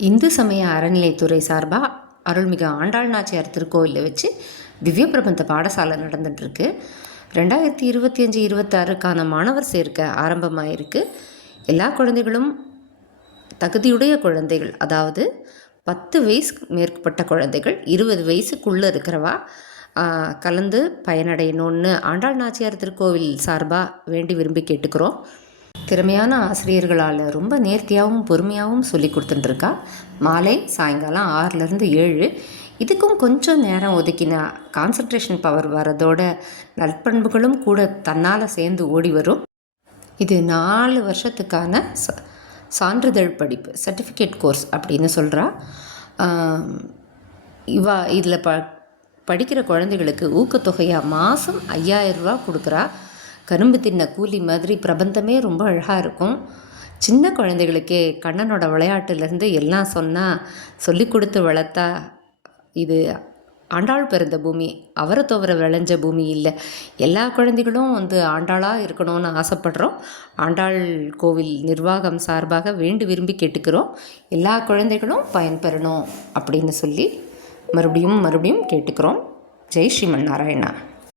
இந்து சமய அறநிலைத்துறை சார்பாக அருள்மிகு ஆண்டாள் நாச்சியார் திருக்கோவிலில் வச்சு திவ்ய பிரபந்த பாடசாலை நடந்துகிட்ருக்கு. 2025-26க்கான மாணவர் சேர்க்கை ஆரம்பமாயிருக்கு. எல்லா குழந்தைகளும் தகுதியுடைய குழந்தைகள், அதாவது 10 வயசு மேற்பட்ட குழந்தைகள் 20 வயசுக்குள்ளே இருக்கிறவா கலந்து பயனடையணும்னு ஆண்டாள் நாச்சியார் திருக்கோவில் சார்பாக வேண்டி விரும்பி கேட்டுக்கிறோம். திறமையான ஆசிரியர்களால் ரொம்ப நேர்த்தியாகவும் பொறுமையாகவும் சொல்லி கொடுத்துட்டுருக்கா. மாலை சாயங்காலம் 6லேருந்து 7. இதுக்கும் கொஞ்சம் நேரம் ஒதுக்கினா கான்சன்ட்ரேஷன் பவர் வரதோட நற்பண்புகளும் கூட தன்னால் சேர்ந்து ஓடி வரும். இது 4 வருஷத்துக்கான சான்றிதழ் படிப்பு, சர்டிஃபிகேட் கோர்ஸ் அப்படின்னு சொல்கிறா. இதில் படிக்கிற குழந்தைகளுக்கு ஊக்கத்தொகையாக மாதம் 5000 ரூபா கொடுக்குறா. கரும்பு தின்ன கூலி மாதிரி பிரபந்தமே ரொம்ப அழகாக இருக்கும். சின்ன குழந்தைகளுக்கே கண்ணனோட விளையாட்டுலேருந்து எல்லாம் சொல்லி கொடுத்து வளர்த்தா இது ஆண்டாள் பிறந்த பூமி, அவரை தவிர விளைஞ்ச பூமி இல்லை. எல்லா குழந்தைகளும் ஆண்டாளாக இருக்கணும்னு ஆசைப்படுறோம். ஆண்டாள் கோவில் நிர்வாகம் சார்பாக வேண்டி விரும்பி கேட்டுக்கிறோம். எல்லா குழந்தைகளும் பயன்பெறணும் அப்படின்னு சொல்லி மறுபடியும் கேட்டுக்கிறோம். ஜெய் ஸ்ரீமன் நாராயணா.